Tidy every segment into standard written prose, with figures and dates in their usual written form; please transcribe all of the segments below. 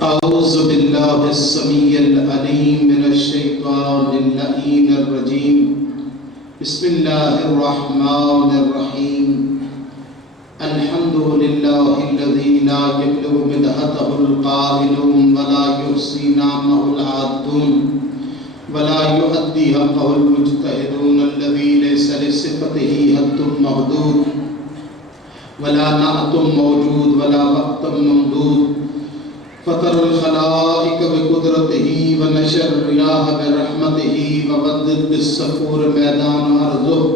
أعوذ بالله السميع العليم من الشيطان اللعين الرجيم بسم الله الرحمن الرحيم الحمد لله الذي لا يبلغ مدحته القائلون ولا يحصي نعمه العادون ولا يؤدي حقه المجتهدون الذي ليس لصفته حد محدود ولا نعت موجود ولا وقت ممدود فطر الخلائق بقدرته ونشر الرياح برحمته وودد بالصخور میدان ارضه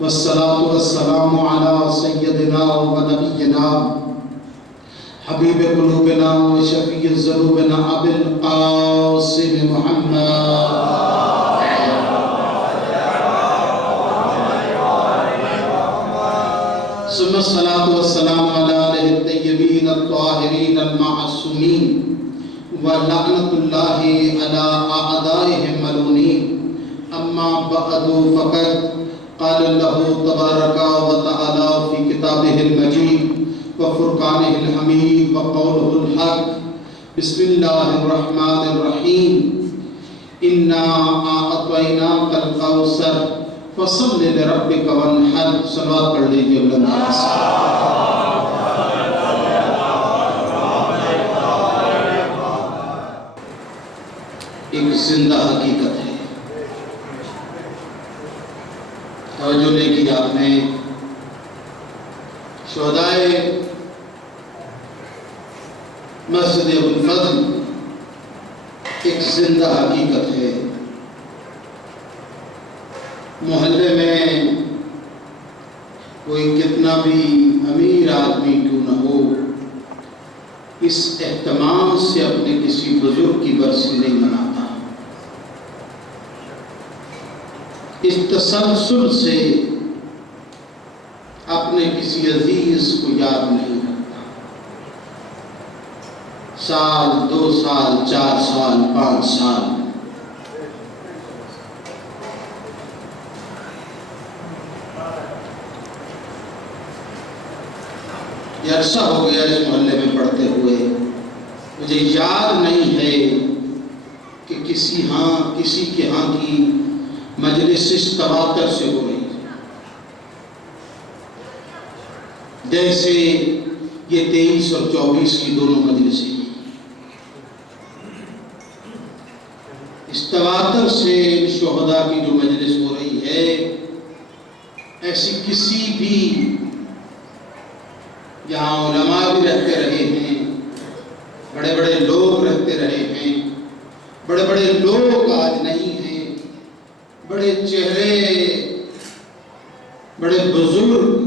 والصلاة والسلام على سيدنا ونبينا حبيب قلوبنا وشفيع ذنوبنا أبي القاسم محمد ثم الصلاة والسلام على آله الطيبين الطاهرين المعصومين ولعنة الله على أعدائهم الملعونين أما بعد فقد قال الله تبارك وتعالى في كتابه المجيد وفرقانه الحميد وقوله الحق بسم الله الرحمن الرحيم إنا أعطيناك الكوثر فصل لربك وانحر صلوات پڑھ لیجئے بلند آواز سے ایک زندہ حقیقت ہے توجہ نہیں کی آپ نے شہدائے مسجد ابو الفضل ایک زندہ حقیقت ہے محلے میں کوئی کتنا بھی امیر آدمی کیوں نہ ہو اس اہتمام سے اپنے کسی بزرگ کی برسی نہیں مناتا اس تسلسل سے اپنے کسی عزیز کو یاد نہیں رکھتا سال 2 سال 4 سال 5 سال یہ عرصہ ہو گیا اس محلے میں پڑھتے ہوئے مجھے یاد نہیں ہے کہ کسی کے ہاں کی مجلس اس تواتر سے ہو رہی ہے جیسے یہ 23 اور 24 کی دونوں مجلسیں اس تواتر سے شہداء کی جو مجلس ہو رہی ہے ایسی کسی بھی یہاں علماء بھی رہتے رہے ہیں بڑے بڑے لوگ رہتے رہے ہیں بڑے بڑے لوگ آج نہیں ہیں بڑے چہرے بڑے بزرگ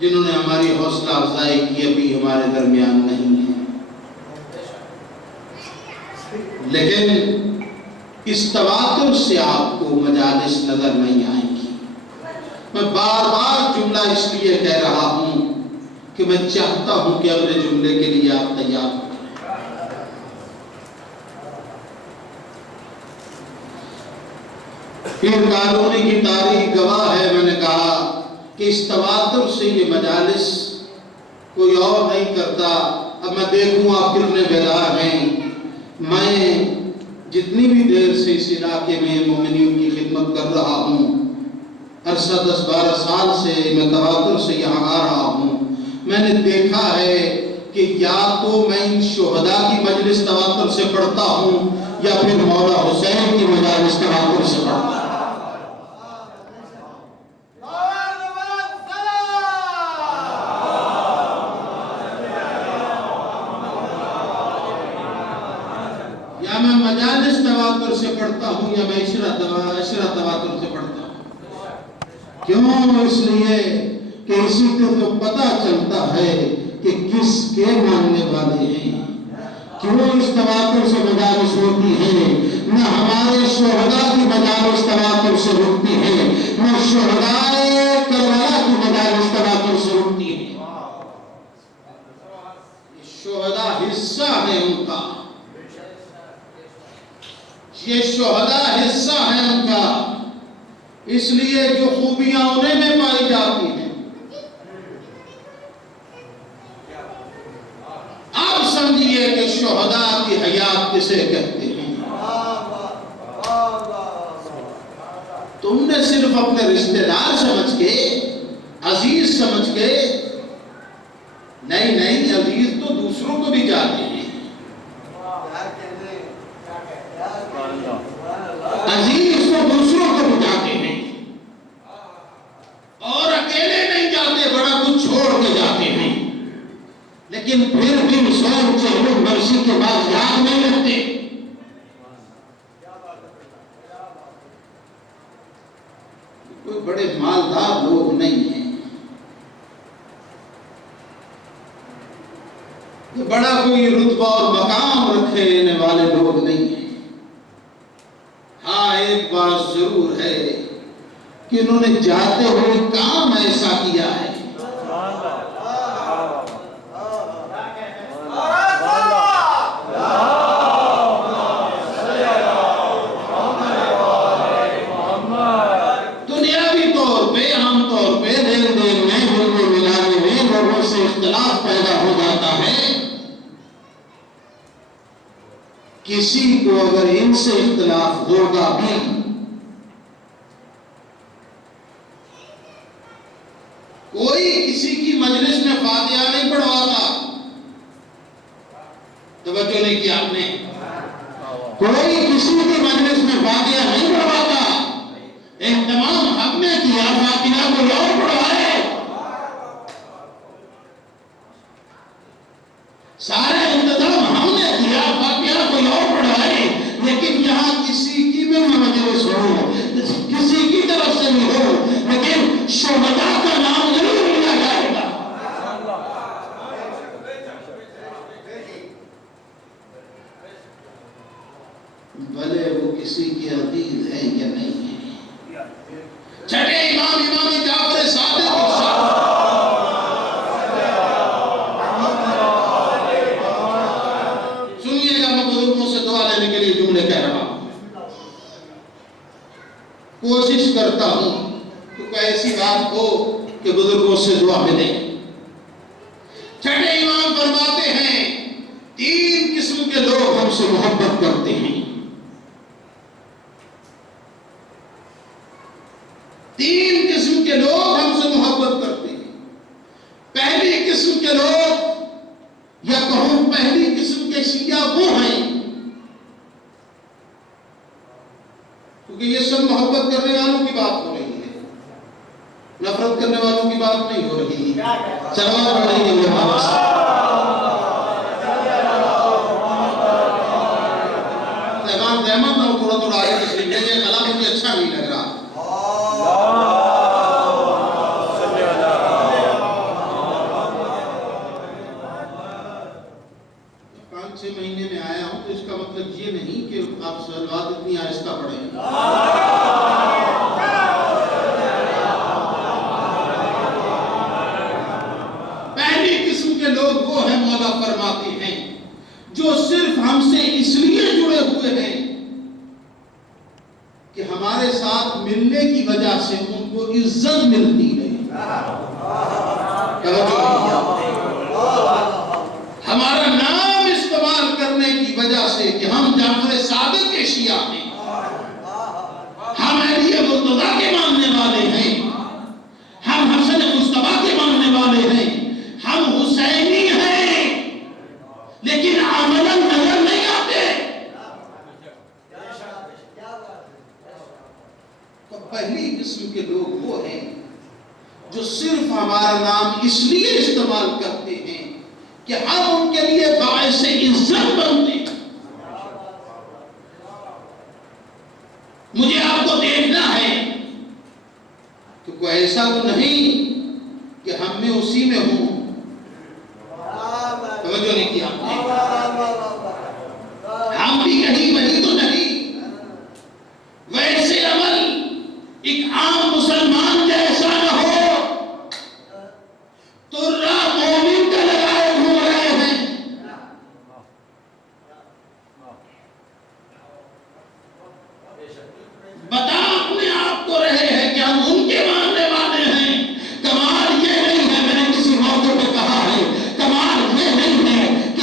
جنہوں نے ہماری حوصلہ افزائی کی ابھی ہمارے درمیان نہیں ہیں لیکن اس تواتر سے آپ کو مجالس نظر نہیں آئیں گی میں بار بار جملہ اس لیے کہہ رہا ہوں کہ میں چاہتا ہوں کہ اگلے جملے کے لیے آپ تیار ہو پھر کالونی کی تاریخ گواہ ہے میں نے کہا کہ اس تواتر سے یہ مجالس کوئی اور نہیں کرتا اب میں دیکھوں آپ کتنے بیدار ہیں میں جتنی بھی دیر سے اس علاقے میں مومنین کی خدمت کر رہا ہوں عرصہ 10-12 سال سے میں تواتر سے یہاں آ رہا ہوں میں نے دیکھا ہے کہ یا تو میں ان شہداء کی مجلس تواتر سے پڑھتا ہوں یا پھر مولا حسین کی مجلس تواتر سے پڑھتا ہوں یا میں مجالس تواتر سے پڑھتا ہوں یا میں عشرہ تواتر سے پڑھتا ہوں کیوں اس لیے کہ اسی کو تو پتہ چلتا ہے کہ کس کے ماننے والے ہیں کیوں اس تواتر سے مجالس ہوتی ہیں نہ ہمارے شہداء کی مجالس تواتر سے رکتی ہیں نہ شہداء کربلا کی مجالس تواتر سے رکتی ہیں شہداء حصہ ہے ان کا یہ شہداء حصہ ہے ان کا اس لیے جو خوبیاں انہیں میں پائی جاتی ہیں شہداء کی حیات کسے کہتے ہیں؟ تم نے صرف اپنے رشتہ دار سمجھ کے، عزیز سمجھ کے، نہیں عزیز تو دوسروں کو بھی جاتے ہیں، عزیز تو دوسروں کو بھی جاتے ہیں، اور اکیلے نہیں جاتے، بڑا کچھ چھوڑ کے جاتے ہیں، لیکن پھر بھی 100 برسی کے بعد یاد نہیں رکھتے۔ کوئی بڑے مالدار لوگ نہیں ہیں، بڑا کوئی رتبہ اور مقام رکھنے والے لوگ نہیں ہیں۔ ہاں ایک بات ضرور ہے کہ انہوں نے جاتے ہوئے کام ایسا کیا ہے دنیاوی طور پہ، عام طور پہ دین دین میں، ملنے ملانے میں لوگوں سے اختلاف پیدا ہو جاتا ہے۔ کسی کو اگر ان سے اختلاف ہوگا بھی، کوئی کسی کی مجلس میں فاتحہ نہیں پڑھواتا، توجہ نہیں کیا آپ نے، کوئی کسی کی مجلس میں فاتحہ نہیں پڑھواتا، اہتمام ہم نے کیا فاتحہ کو اور پڑھوائے، سارے انتظام ہم نے کیا فاتحہ کو اور پڑھوائے، لیکن یہاں کسی کی بھی مجلس ہو، کسی کی طرف سے بھی ہو، لیکن شہداء کا نام ضرور لیا جائے گا۔ بھلے وہ کسی کی عزیز ہے یا نہیں ہے۔ چھٹے امام جعفر صادق سنیے گا، میں بزرگوں سے دعا لینے کے لیے جملے کہہ رہا ہوں، کوشش کرتا ہوں کہ کوئی ایسی بات ہو کہ بزرگوں سے دعا ملے۔ چھٹے امام فرماتے ہیں 3 قسم کے لوگ ہم سے محبت کرتے ہیں، 3 قسم کے لوگ ہم سے محبت کرتے ہیں۔ پہلی قسم کے لوگ، یا کہوں پہلی قسم کے شیعہ وہ ہیں، کیونکہ یہ سب محبت کرنے والوں کی بات ہو رہی ہے، نفرت کرنے والوں کی بات نہیں ہو رہی ہے۔ صلوات پڑھ رہی ہے رحمت نہ تھوڑا آگے تشریف لے، یہ کلام مجھے اچھا نہیں لگ رہا۔ 5-6 مہینے میں آیا ہوں، تو اس کا مطلب یہ نہیں کہ آپ صلوات اتنی آہستہ پڑھیں۔ پہلی قسم کے لوگ وہ ہیں، مولا فرماتے ہیں، جو صرف ہم سے اس لیے جڑے ہوئے ہیں کہ ہمارے ساتھ ملنے کی وجہ سے ان کو عزت ملتی ہے، ہمارا نام استعمال کرنے کی وجہ سے کہ ہم جعفر صادق کے شیعہ ہیں، ہم علی مرتضیٰ کے ماننے والے ہیں، ہم حسن مصطفیٰ کے ماننے والے ہیں، ہم حسینی ہیں، لیکن عملاً نظر نہیں آتے۔ تو پہلی قسم کے لوگ وہ ہیں جو صرف ہمارا نام اس لیے استعمال کرتے ہیں کہ ہم ان کے لیے باعث عزت بنتے ہیں۔ مجھے آپ کو دیکھنا ہے کہ کوئی ایسا تو نہیں کہ ہم میں اسی میں ہوں، توجہ نہیں کیا ہم نے، ہم بھی کہیں وہی تو نہیں، ویسے عمل ایک عام مسلمان جیسا نہ ہو تو راہ مومن کا لگائے گھوم رہے ہیں۔ بتا اپنے آپ کو رہے ہیں کہ ہم ان کے ماننے والے ہیں۔ کمال یہ نہیں ہے، میں نے کسی موقع پہ کہا ہے، کمال یہ نہیں ہے کہ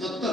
70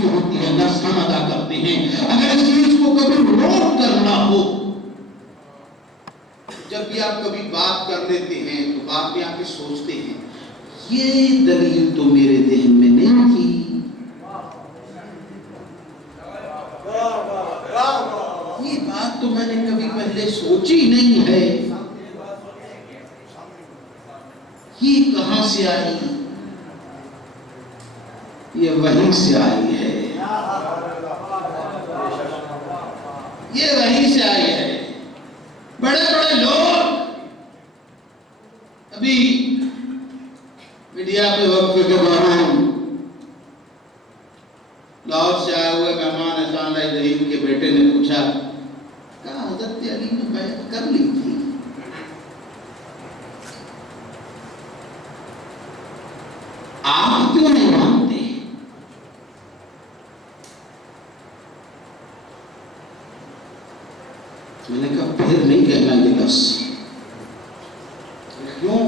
کی ہوتی ہے، نفس ہم ادا کرتے ہیں۔ اگر اس چیز کو کبھی نوٹ کرنا ہو، جب بھی آپ کبھی بات کر لیتے ہیں تو بعد میں آ کے سوچتے ہیں یہ دلیل تو میرے ذہن میں نہیں تھی، یہ بات تو میں نے کبھی پہلے سوچی نہیں ہے، یہ کہاں سے آئی؟ یہ وہیں سے آئی ہے، یہ وہیں سے آئی ہے۔ بڑے بڑے لوگ ابھی میڈیا پہ وقفے کے دوران لاہور سے آئے ہوئے مہمان احسان اللہ ظہیر کے بیٹے نے پوچھا، کہا حضرت علی نے بیعت کر لی تھی؟ آپ کیوں نہیں مانتے؟ میں نے کہا پھر نہیں کہنا یہ لفظ۔ کیوں؟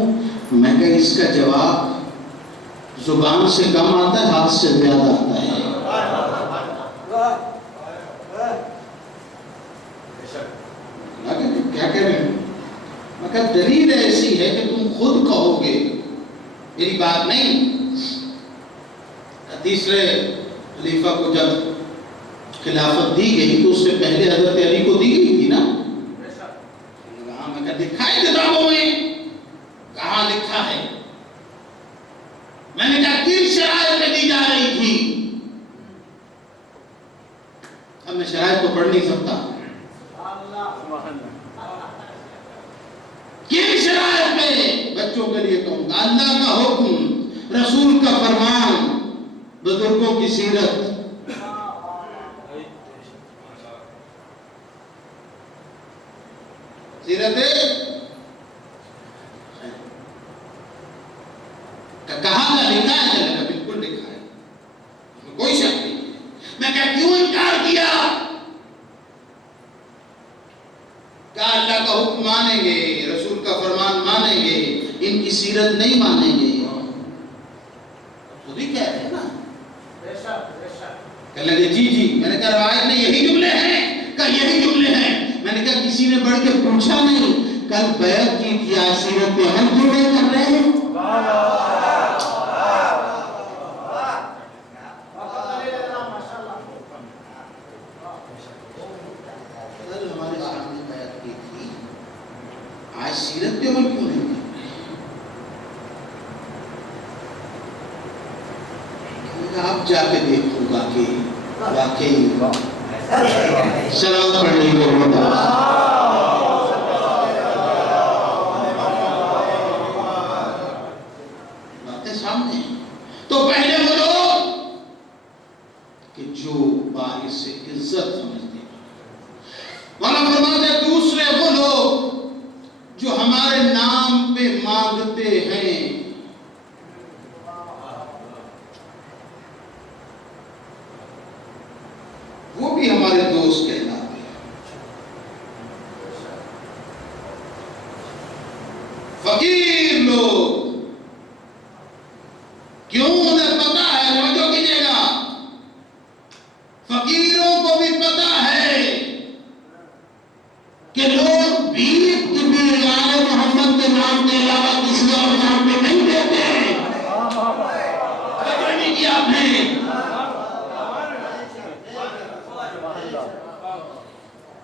میں کہا اس کا جواب زبان سے کم آتا ہے، ہاتھ سے زیادہ آتا ہے۔ کیا کہہ رہے ہیں؟ میں کہا دلیل ایسی ہے کہ تم خود کہو گے، میری بات نہیں۔ تیسرے خلیفہ کو جب خلافت دی گئی تو اس سے پہلے حضرت علی کو دی گئی تھی نا؟ ہاں، میں کہا دکھائے کتابوں میں کہاں لکھا ہے؟ میں نے کہا کن شرائط میں دی جا رہی تھی؟ اب میں شرائط کو پڑھ نہیں سکتا۔ کن شرائط میں؟ بچوں کے لیے کہوں گا، اللہ کا حکم، رسول کا فرمان، بزرگوں کی سیرت۔ سیرت کہاں کا لکھا ہے؟ جگہ بالکل لکھا ہے، کوئی شک نہیں ہے۔ میں کہا کیوں انکار کیا؟ کہا اللہ کا حکم مانیں گے، رسول کا فرمان مانیں گے، ان کی سیرت نہیں مانیں گے۔ خود ہی کہہ رہے ہیں نا۔ کہنے لگے جی جی۔ میں نے کہا روایت میں یہی جملے ہیں؟ کہا یہی جملے ہیں۔ میں نے کہا کسی نے بڑھ کے پوچھا نہیں کل بیعت کی کیا سیرت پہ ہم کیوں نہیں کر رہے ہیں؟ کل ہمارے سامنے بیعت کی تھی، آج سیرت پہ عمل کیوں نہیں کر رہے؟ آپ جا کے دیکھوں گا کہ واقعی سلام پڑھنے کی ضرورت ہے۔ باتیں سامنے ہیں۔ تو پہلے وہ لوگ کہ جو باعث عزت سمجھتے ہیں، مولانا فرماتے ہیں دوسرے وہ لوگ جو ہمارے نام پہ مانگتے ہیں، وہ بھی ہمارے دوست کہلاتے ہیں۔ فقیر لوگ، کیوں؟ انہیں پتا ہے، توجہ کیجئے گا، فقیروں کو بھی پتا ہے کہ لوگ بھیک بھی آل محمد کے نام کے علاوہ کسی اور نام پہ نہیں دیتے ہیں۔ توجہ نہیں کیا آپ نے؟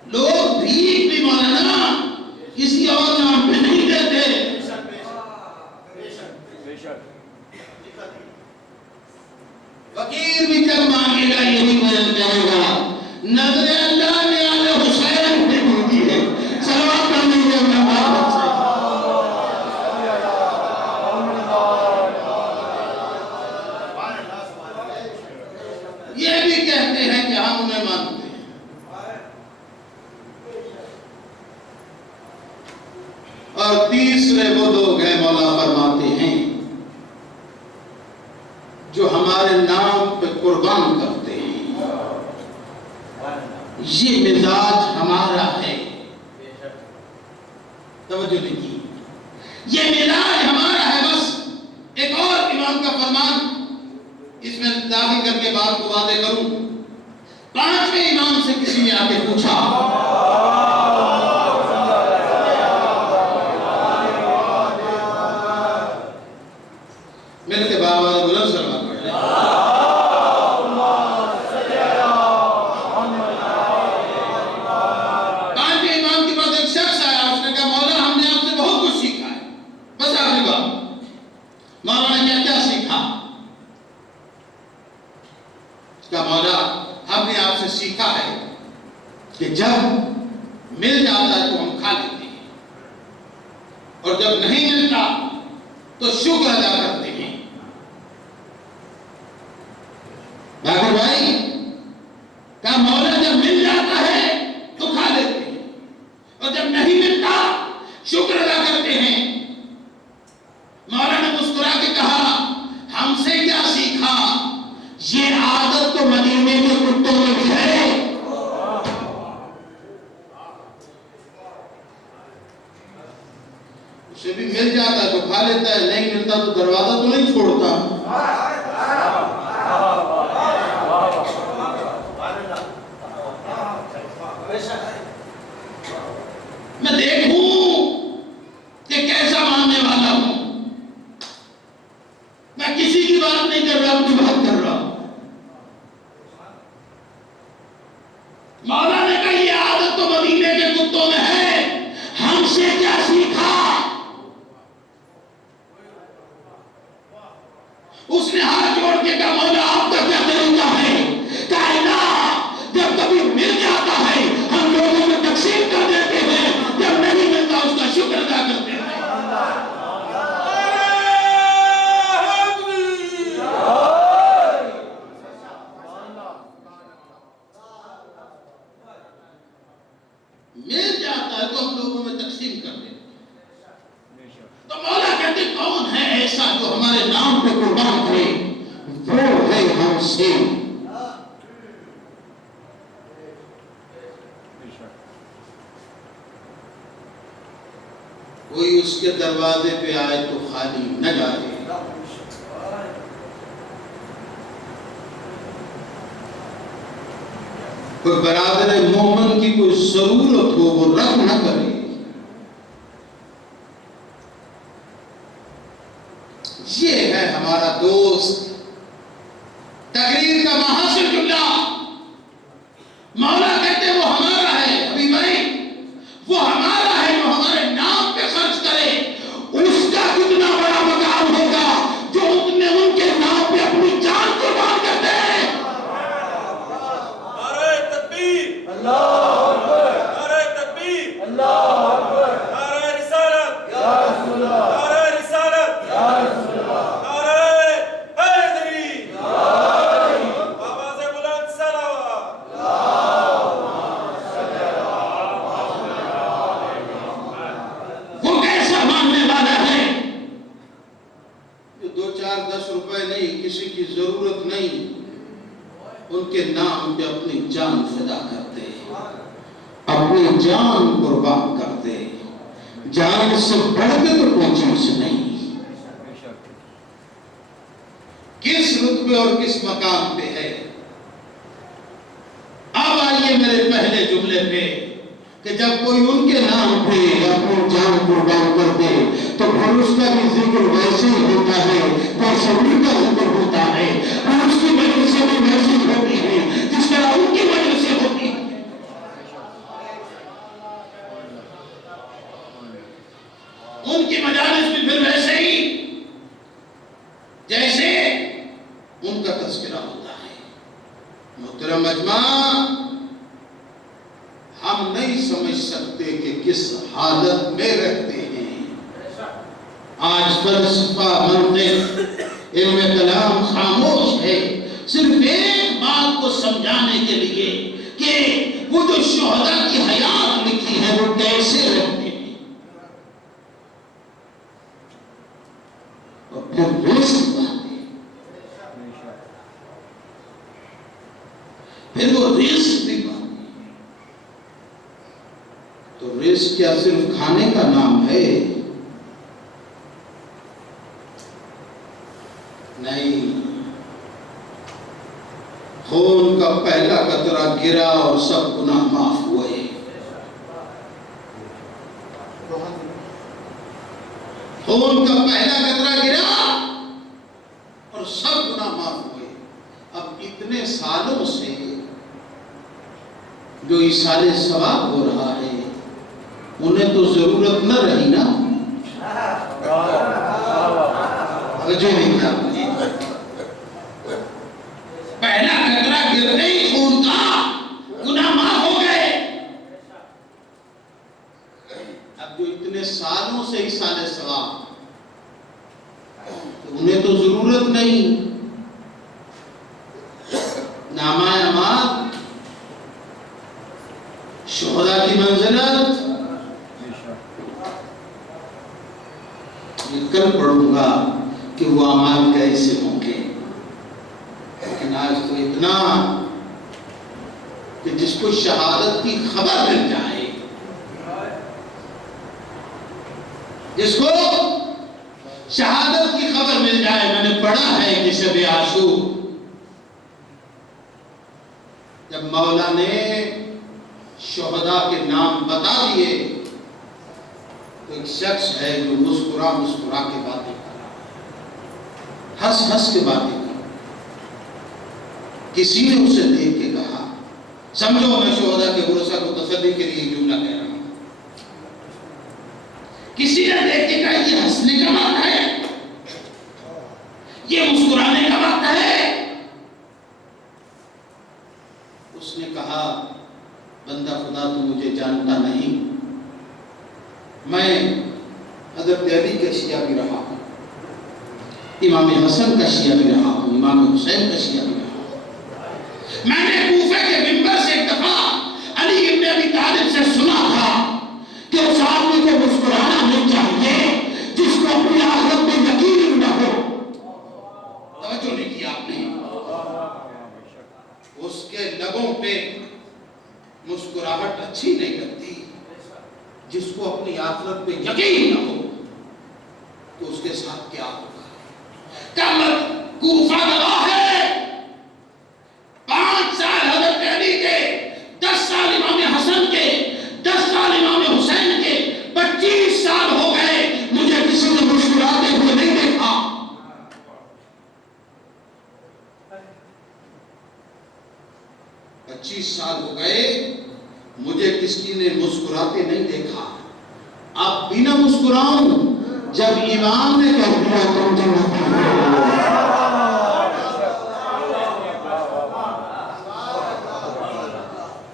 لوگ بھیک بھی مولانا کسی اور نام پہ نہیں دیتے۔ فقیر بھی جب مانگے گا یہی بیان کرے گا، نظر اللہ نے آل حسین پہ ہوتی ہے، صلوات پڑھنے کے اپنے محمد سے۔ یہ بھی کہتے ہیں کہ ہم انہیں مانتے ہیں۔ اور تیسرے وہ لوگ ہیں، مولا فرماتے ہیں، جو ہمارے نام پہ قربان کرتے ہیں۔ یہ مزاج ہمارا ہے، توجہ نہیں کی، یہ مزاج ہمارا ہے۔ بس ایک اور امام کا فرمان اس میں داخل کر کے بات کو واضح کروں، 5ویں امام سے کسی نے آ کے پوچھا، میرے کے بابا بلند سلمان پڑھ لیں۔ 5ویں امام کے پاس ایک شخص آیا، اس نے کہا مولا ہم نے آپ سے بہت کچھ سیکھا ہے، بس آخری بات مولا نے کیا سیکھا؟ اس کا مولا ہم نے آپ سے سیکھا ہے کہ جب مل جاتا ہے تو ہم کھا لیتے ہیں، اور جب نہیں ملتا تو شکر ادا کرتے ہیں۔ باقر بھائی کہا مولا جب مل جاتا ہے تو کھا لیتے ہیں، اور جب نہیں ملتا شکر ادا کرتے ہیں۔ مولا نے مسکرا کے کہا ہم سے کیا سیکھا؟ یہ عادت تو مدینے کے کتوں میں بھی ہے۔ اسے بھی مل جاتا ہے تو کھا لیتا ہے، نہیں ملتا تو دروازہ تو نہیں چھوڑتا۔ میں دیکھوں کہ کیسا ماننے والا ہوں، میں کسی کی بات نہیں کر رہا، اپنی بات کر رہا ہوں۔ مولا نے کہا یہ عادت تو مدینے کے کتوں میں ہے، ہم سے کیا سیکھا؟ اس نے ہاتھ جوڑ کے کہا مولا آپ کا کیا طریقہ ہے؟ کائنات جب کبھی مل جاتا ہے ہم لوگوں میں تقسیم کر دیتے ہیں، جب نہیں ملتا اس کا شکر ادا کرتے ہیں۔ مل جاتا ہے تو ہم لوگوں میں تقسیم کر دیتے ہیں۔ تو مولا کہتے کون ہے ایسا جو ہمارے نام پہ قربان کرے؟ وہ ہے ہم سے۔ کوئی اس کے دروازے پہ آئے تو خالی نہ جائے۔ کوئی برادر مومن کی کوئی ضرورت ہو وہ رد نہ کرے۔ یہ ہے ہمارا دوست۔ تقریر کا محاصل جملہ مولا کہتے وہ ہمارا ہے، ابھی بھائی وہ ہمارا ہے جو ہمارے نام پہ خرچ کرے، اس کا کتنا بڑا مقام ہوگا جو اتنے ان کے نام پہ اپنی جان قربان کرتے ہیں۔ نعرہ تکبیر، اللہ اکبر، نعرہ تکبیر، اللہ اکبر، نعرہ رسالت، یا رسول اللہ، نعرہ رسالت، یا رسول اللہ، نعرہ حیدری، آواز بلند صلوات۔ وہ کیسا ماننے والا ہے جو 2-4-10 روپے نہیں، کسی کی ضرورت نہیں، ان کے نام پہ اپنی جان فدا کرتے، اپنی جان قربان کرتے۔ جان سے بڑھ کے تو کوئی چیز نہیں۔ کس رتبے اور کس مقام پہ ہے؟ اب آئیے میرے پہلے جملے پہ کہ جب کوئی ان کے نام پہ اپنی جان قربان کر دے تو پھر اس کا بھی ذکر ویسے ہی ہوتا ہے جیسے ان کا ذکر ہوتا ہے، اور اس کی مجلسیں بھی ویسی ہوتی ہیں جس طرح ان کی مجلسیں ہوتی ہیں۔ ان کی مجالس بھی پھر ویسے ہی جیسے ان کا تذکرہ ہوتا ہے۔ محترم مجمع، ہم نہیں سمجھ سکتے کہ کس حالت میں رہتے ہیں۔ آج فلسفہ، منطق، علم کلام خاموش ہے صرف ایک بات کو سمجھانے کے لیے کہ وہ جو شہداء کی حیات لکھی ہے وہ کیسے رہتے ہیں، اور پھر رزق باتیں، پھر وہ رزق بھی باتیں۔ تو رزق کیا صرف کھانے کا نام ہے؟ نہیں، خون کا پہلا قطرہ گرا اور سب گناہ معاف ہوئے۔ خون کا پہلا قطرہ گرا اور سب گناہ معاف ہوئے۔ اب اتنے سالوں سے جو ایصال ثواب ہو رہا ہے انہیں تو ضرورت نہ رہی نا۔ جو نہیں کیا پہلا قطرہ گرنے ہی خون کا گناہ معاف ہو گئے۔ اب جو اتنے سالوں سے ایصال ثواب انہیں تو ضرورت نہیں۔ نامہ اعمال شہداء کی منزلت یہ کل پڑھوں گا کہ وہ اعمال کیسے ہوں گے، لیکن آج تو اتنا کہ جس کو شہادت کی خبر مل جائے، جس کو شہادت کی خبر مل جائے۔ میں نے پڑھا ہے کہ شب عاشور جب مولا نے شہداء کے نام بتا دیے تو ایک شخص ہے جو مسکرا مسکرا کے باتیں کر رہا ہے، ہنس ہنس کے باتیں کر رہا ہے۔ کسی نے اسے دیکھ کے کہا، سمجھو میں شہداء کے ورثہ کو تسلی کے لیے جملہ کہہ رہا ہوں۔ کسی نے دیکھ کے کہا یہ ہنسنے کا وقت ہے، یہ مسکرانے کا وقت ہے۔ اس نے کہا بندہ خدا تو مجھے جانتا نہیں، میں حضرت علی کا شیعہ بھی رہا ہوں، امام حسن کا شیعہ بھی رہا ہوں، امام حسین کا شیعہ بھی رہا ہوں۔ میں نے کوفہ کے منبر سے ایک دفعہ علی ابن ابی طالب سے سنا تھا کہ اس آدمی کو مسکرانا نہیں چاہیے جس کو اپنی آخرت میں یقین نہ ہو۔ توجہ نہیں کیا آپ نے؟ اس کے لبوں پہ مسکراہٹ اچھی نہیں لگتی، جس کو اپنی آخرت پہ یقین نہ ہو تو اس کے ساتھ کیا ہوگا۔ کمر کوفہ گواہ ہے، 5 سال حضرت علی کے، 10 سال امام حسن کے، 10 سال امام حسین کے، 25 سال ہو گئے مجھے کسی نے مسکراتے ہوئے نہیں دیکھا۔ 25 سال ہو گئے مجھے کسی نے مسکراتے نہیں دیکھا۔ اب بھی نہ مسکراؤں جب امام نے کہہ دیا تم جنتی ہو۔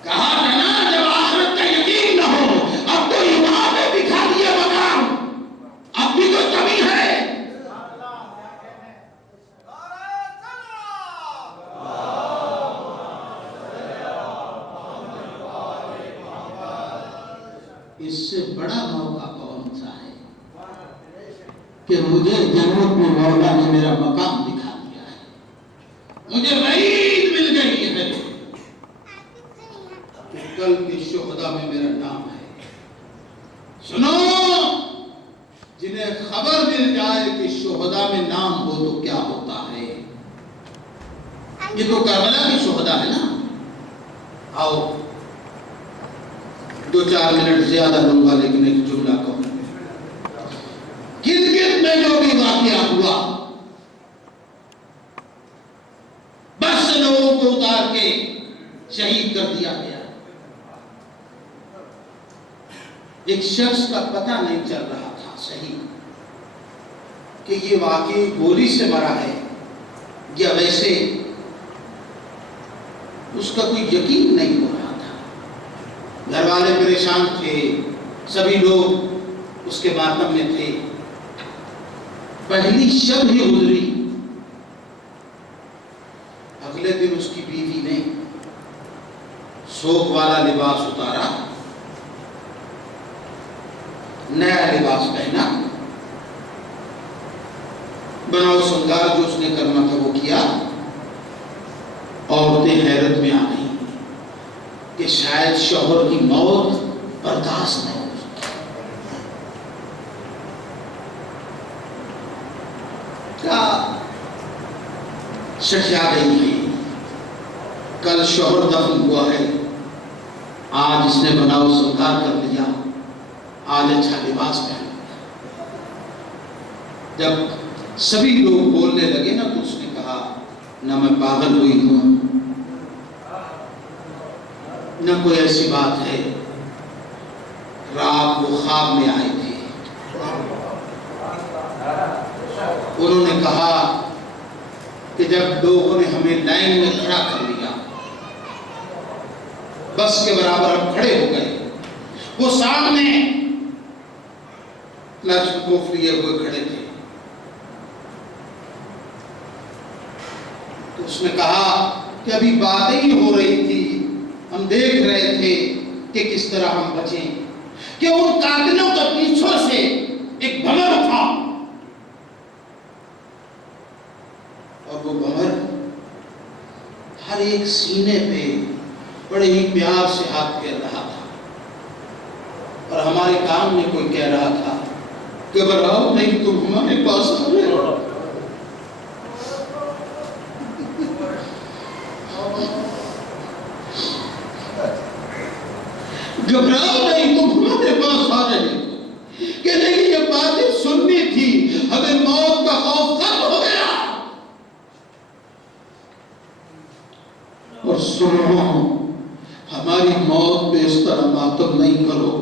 کہا تھا نا جب آخرت کا یقین نہ ہو، اب تو امام نے دکھا دیا مقام، اب بھی کوئی کمی ہے۔ اس سے بڑا موقع کون سا ہے کہ مجھے جنت میں مولا نے میرا مقام دکھا دیا ہے، مجھے وعید مل گئی ہے کہ کل کے شہداء میں میرا نام ہے۔ سنو، جنہیں خبر مل جائے کہ شہداء میں نام ہو تو کیا ہوتا ہے۔ یہ تو کربلا کی شہداء ہے نا۔ آؤ 2-4 منٹ زیادہ لوں گا لیکن ایک جملہ کہوں۔ گلگت میں جو بھی واقعہ ہوا، بس سے لوگوں کو اتار کے شہید کر دیا گیا۔ ایک شخص کا پتہ نہیں چل رہا تھا صحیح کہ یہ واقعی گولی سے مرا ہے یا ویسے، اس کا کوئی یقین نہیں ہو رہا تھا۔ گھر والے پریشان تھے، سبھی لوگ اس کے ماتم میں تھے۔ پہلی شب ہی گزری، اگلے دن اس کی بیوی نے سوگ والا لباس اتارا، نیا لباس پہنا، بناؤ سنگار جو اس نے کرنا تھا وہ کیا۔ عورتیں حیرت میں آ گئیں کہ شاید شوہر کی موت برداشت نہیں ہو سکی۔ کیا شکیا گئی ہے، کل شوہر دفن ہوا ہے، آج اس نے بناؤ سرکار کر لیا، آج اچھا لباس پہن لیا۔ جب سبھی لوگ بولنے لگے نا تو اس نے کہا نہ میں پاگل ہوئی ہوں، نہ کوئی ایسی بات ہے، رات وہ خواب میں آئے تھے، انہوں نے کہا کہ جب لوگوں نے ہمیں لائن میں کھڑا کر لیا، بس کے برابر ہم کھڑے ہو گئے، وہ سامنے کلچ لیے ہوئے کھڑے تھے، تو اس نے کہا کہ ابھی باتیں ہی ہو رہی تھی، ہم دیکھ رہے تھے کہ کس طرح ہم بچیں، کہ ان قاتلوں کے پیچھوں سے ایک بمر اٹھا، اور وہ بمر ہر ایک سینے پہ بڑے ہی پیار سے ہاتھ پھیر رہا تھا، اور ہمارے کان میں کوئی کہہ رہا تھا گھبراؤ نہیں، تم ہمارے پاس آ رہے ہو، گھبراؤ نہیں، تم ہمارے پاس آ رہے ہو۔ کہ نہیں، یہ باتیں سننی تھی، ہمیں موت کا خوف ختم ہو گیا۔ اور سنو، ہماری موت پہ اس طرح ماتم نہیں کرو،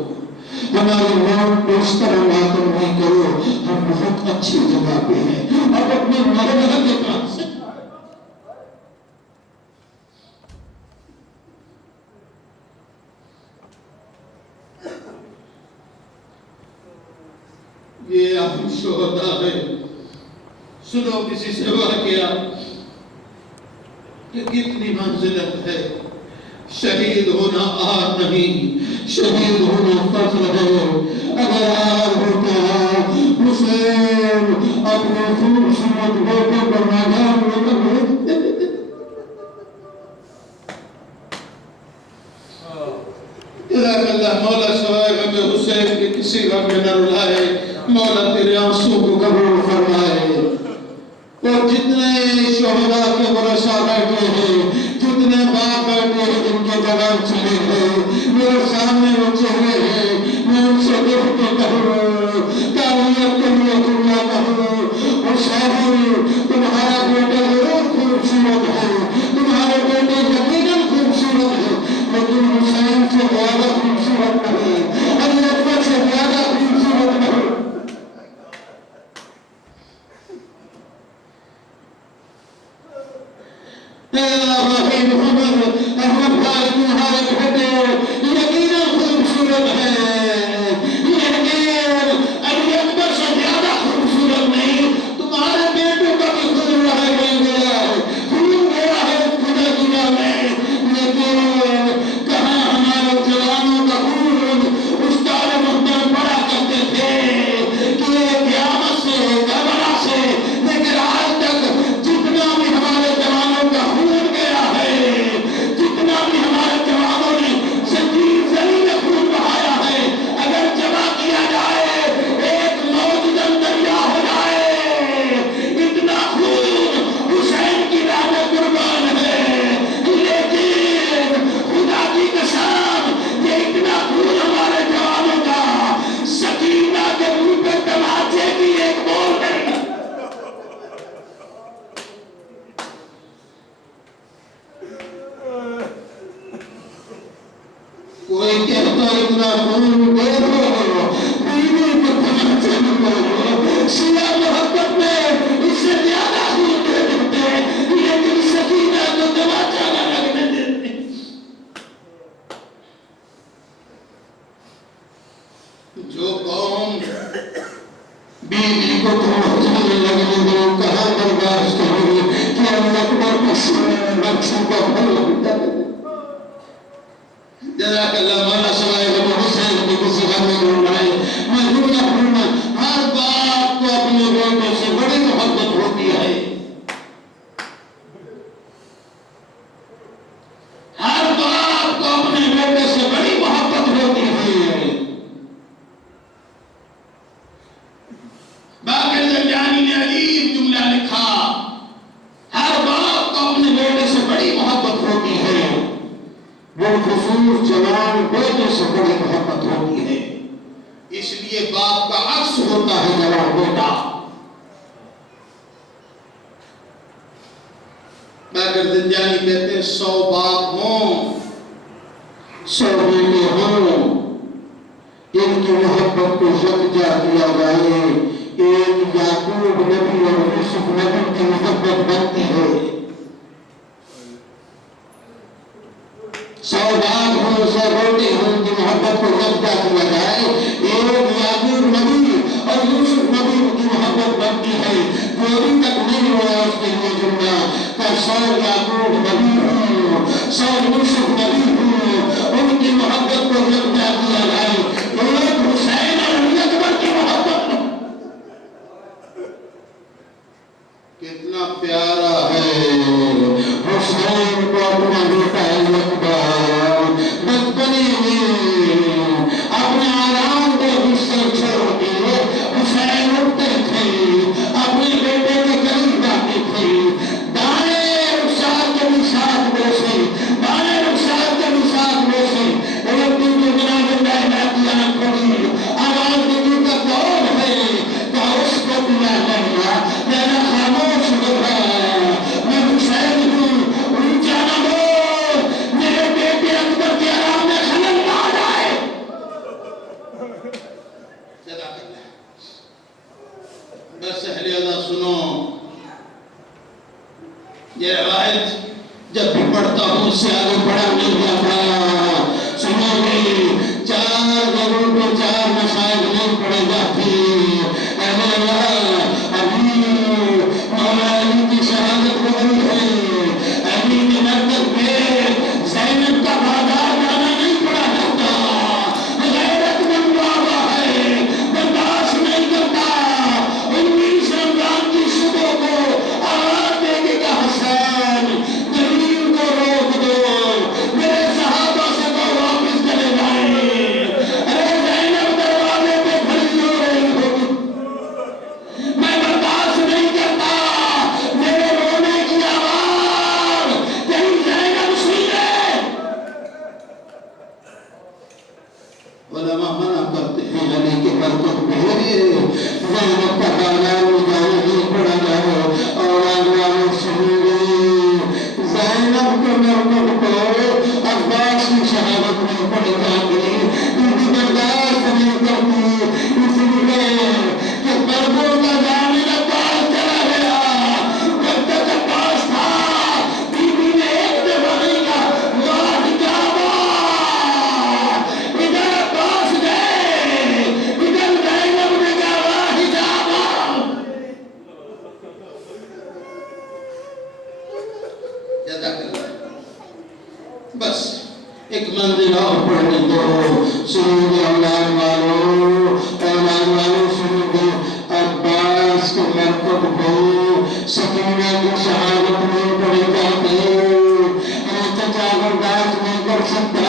ہماری موت پہ اس طرح ماتم نہیں کرو، ہم بہت اچھی جگہ پہ ہیں، اب اپنے مرنے کے پاس سے یہ ہم شہداء ہے۔ سنو کسی سے واقعہ کہ کتنی منزلت ہے، شہید ہونا آر نہیں، شہید ہونا فضل ہے۔ اگر آر ہوتا ہے حسین اپنے خوبصورت بیٹے پر میدان میں لگے، جزاک اللہ مولا سوائے غم حسین کے کسی غم میں نہ رلائے، مولا تیرے آنسوں کو قبول فرمائے۔ اور جتنے شہداء کے ورثاء بیٹھے ہیں، جتنے باپ بیٹھے ہیں جن کے جوان چلے گئے، میرے سامنے وہ چہرے ہیں، میں ان سے دیکھ کے کہوں تعلیت کے لیے دنیا کہوں حسین تمہارا بیٹا ضرور خوبصورت ہے، تمہارے بیٹے یقیناً خوبصورت ہے، لیکن حسین سے زیادہ خوبصورت نہیں، علی اکبر سے زیادہ خوبصورت نہیں۔ محمد احمد بھائی تمہارے بیٹے یقیناً خوبصورت ہیں، لیکن علی اکبر سے زیادہ خوبصورت نہیں، تمہارے بیٹوں کا بھی خون رہ گیا ہے، خون گیا ہے خدا کی راہ میں، لیکن کہاں ہمارے جوانوں کا خون استاد محترم پڑا کرتے تھے کہ قیامت سے کربلا سے، لیکن آج تک جتنا بھی ہمارے جوانوں کا خون گیا ہے، جتنا بھی ہمارے جوانوں نے زنجیر زمین میں خون بہایا ہے، اگر جمع کیا جائے ایک موجودن دریا ہو جائے، اتنا خون حسین کی راہ میں قربان ہے، لیکن خدا کی قسم یہ اتنا خون ہمارے جوانوں کا سکینہ کے منہ پہ تماچے کی ایک بول نہیں۔ کوئی کہتا اتنا خون دے دو، بیوی کو تماچے دو، سیاہ محبت میں اس سے زیادہ خون دے دیتے، لیکن سکینہ کو تماچا نہ لگنے دیتے۔ جو قوم بیوی کو تماچا نہ لگنے دو، کہاں برداشت ہوگی کہ اللہ اکبر کا سینے میں رکھوں کا پھل لگتا ہے۔ جزاک اللہ مولا سوائے غم حسین کی کسی غم میں رلائے، میں دنیا پھرنا، ہر باپ کو اپنے بیٹے سے بڑی محبت ہوتی ہے، ہر باپ کو اپنے بیٹے سے بڑی محبت ہوتی ہے۔ باقر زنجانی نے عجیب جملہ لکھا، ہر باپ کو اپنے بیٹے سے بڑی محبت ہوتی ہے، بیٹے سے بڑی محبت ہوتی ہے، اس لیے باپ کا عکس ہوتا ہے جوان بیٹا۔ باقر زنجانی کہتے ہیں 100 باپ ہوں 100 بیٹے ہوں، ان کی محبت کو یکجا کیا جائے، ایک یعقوب نبی اور یوسف نبی کی محبت بنتی ہے۔ 100 باپ ہوں 100 بیٹے ہوں، ان کی محبت کو یکجا کیا جائے، ایک یعقوب نبی اور یوسف نبی کی محبت بنتی ہے۔ جو ابھی تک نہیں ہوا اس کے لیے جملہ کہ 100 یعقوب نبی ہوں 100 یوسف نبی ہوں، ان کی محبت کو یکجا کیا جائے، ایک حسین اور علی اکبر کی محبت۔ کتنا پیارا ہے حسین کو اپنا بیٹا علی اکبر بچپنے میں اپنے آرام کے بستر چھوڑ کے حسین اٹھتے تھے، اپنے بیٹے کے قریب جاتے تھے، دائیں رخسار کے بھی ساتھ بیٹھے، بائیں رخسار کے بھی ساتھ بیٹھے۔ ایک دن کے بنا زندہ کی آنکھ کھلی، آواز دینے کا دور ہے کہ اس کو دیا گیا، میرا خاموش ہو گیا، میں حسین ہوں، اونچا نہ بول، میرے بیٹے اکبر کے آرام میں خلل نہ آ جائے۔ بس اہل ادا سنو، یہ روایت جب بھی پڑھتا ہوں اس سے آگے پڑھا نہیں جاتا۔ سنو گے 4 جگہوں پہ 4 مسائل نہیں پڑھے جاتے۔ اہل اللہ ابھی مولا علی کی شہادت ہو گئی ہے، علی کے مرکز پہ زینب کا بازار جانا نہیں پڑا جاتا۔ غیرت مند بابا ہے، برداشت نہیں کرتا 19 رمضان کی صبح کو آواز دے کے کہ حسین جلیل کو روک دو، میرے صحابہ سے تو واپس چلے جائیں۔ ارے زینب دروازے پہ کھڑی ہو رہی ہوگی، میں برداشت نہیں کرتا میرے رونے کی آواز، کہیں زینب سن لے۔ علماء منع کرتے ہیں علی کے برکت پہ زینب کا گانا جانے نہیں پڑا جائے، اور آگے سنیں گے زینب کے مرکب کو عباس کی شہادت نہیں پڑی جاتی، ان کی برداشت نہیں کرتی، اس لیے کہ پردوں کا جامن عباس چلا گیا۔ جب تک عباس تھا بی بی نے ایک دفعہ نہیں کہا واہ حجابہ، ادھر عباس گئے، ادھر زینب نے کہا واہ حجابہ۔ جزاک اللہ۔ بس ایک منزل اور پڑھنے دو، سنیں گے اولاد والوں سنیں گے عباس کے مرکب پہ سکینہ کی شہادت نہیں پڑھی جاتی، چچا برداشت نہیں کر سکتا۔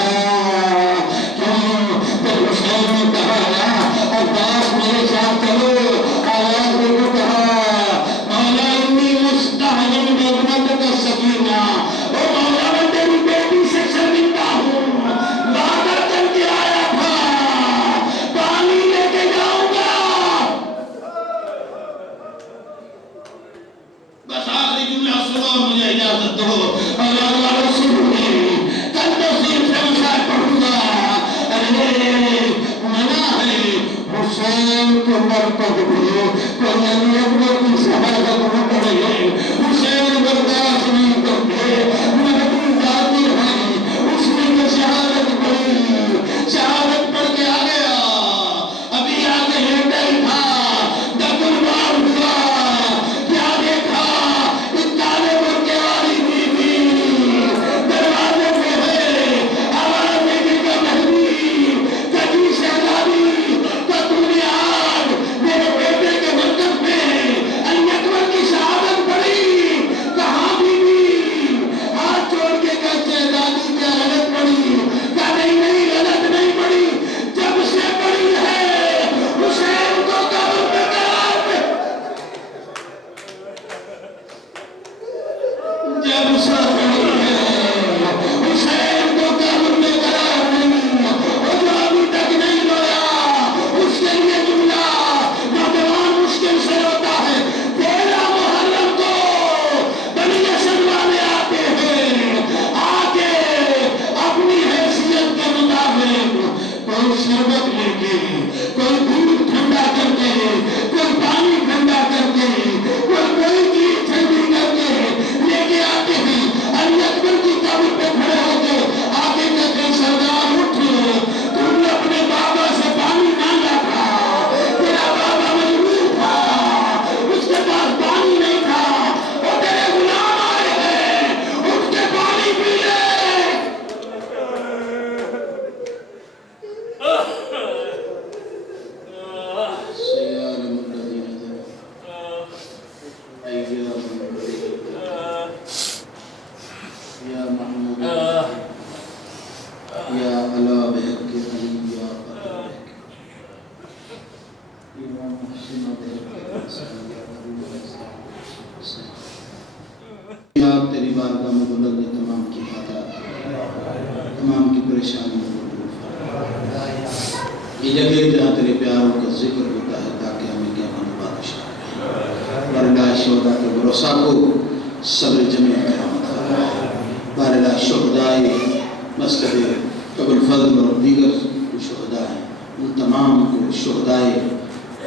کیوں؟ جب حسین نے کہا عباس میرے ساتھ چلو، آواز دے کو کہا مولا انی مستحیل بابنتک سکینہ، او مولا میں تیری بیٹی سے شرمندہ ہوں، وعدہ کر کے آیا تھا پانی لے کے جاؤں گا۔ بس آخری جملہ سنو، مجھے اجازت دو، اولاد والوں سنیں، کل تفسیر سے مسائل پڑھوں گا۔ ارے منع ہے حسین کے مرکب میں کوئی علی اکبر کی شہادت نہ پڑھے، حسین برداشت نہیں کرتے، مہدی ذاتی ہیں، اس نے جو شہادت پڑھی، شہادت پڑھ کے آ گیا، ابھی آگے لیٹا ہی تھا، جب تلوار ہوا، کیا دیکھا ایک کالے برقعے والی بیوی دروازے پہ ہے، آواز دے کے کہ مہدی کجی شہزادی کہ تو نے آج میرے بیٹے کے مرکز میں علی اکبر کی شہادت فریاد تیری بارگاہ میں بلند ہے، تمام کی حاجات، تمام کی پریشانیوں کو دور فرما۔ یہ جگہ جہاں تیرے پیاروں کا ذکر ہوتا ہے تاکہ ہمیں کیا من بادشاہ بارگاہ شہداء کے بھروسہ کو صبر جمیع قیامت فرما۔ بارگاہ شہدائے مسجد ابو الفضل اور دیگر شہداء ہیں، ان تمام کو شہدائے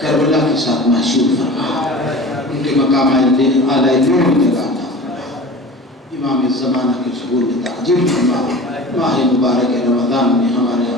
کربلا کے ساتھ محشور فرما، ان کے مقام اعلی نور میں جگہ عطا فرما۔ امام الزمانہ کے ظہور میں تعجیل فرما۔ ماہ مبارک رمضان میں ہمارے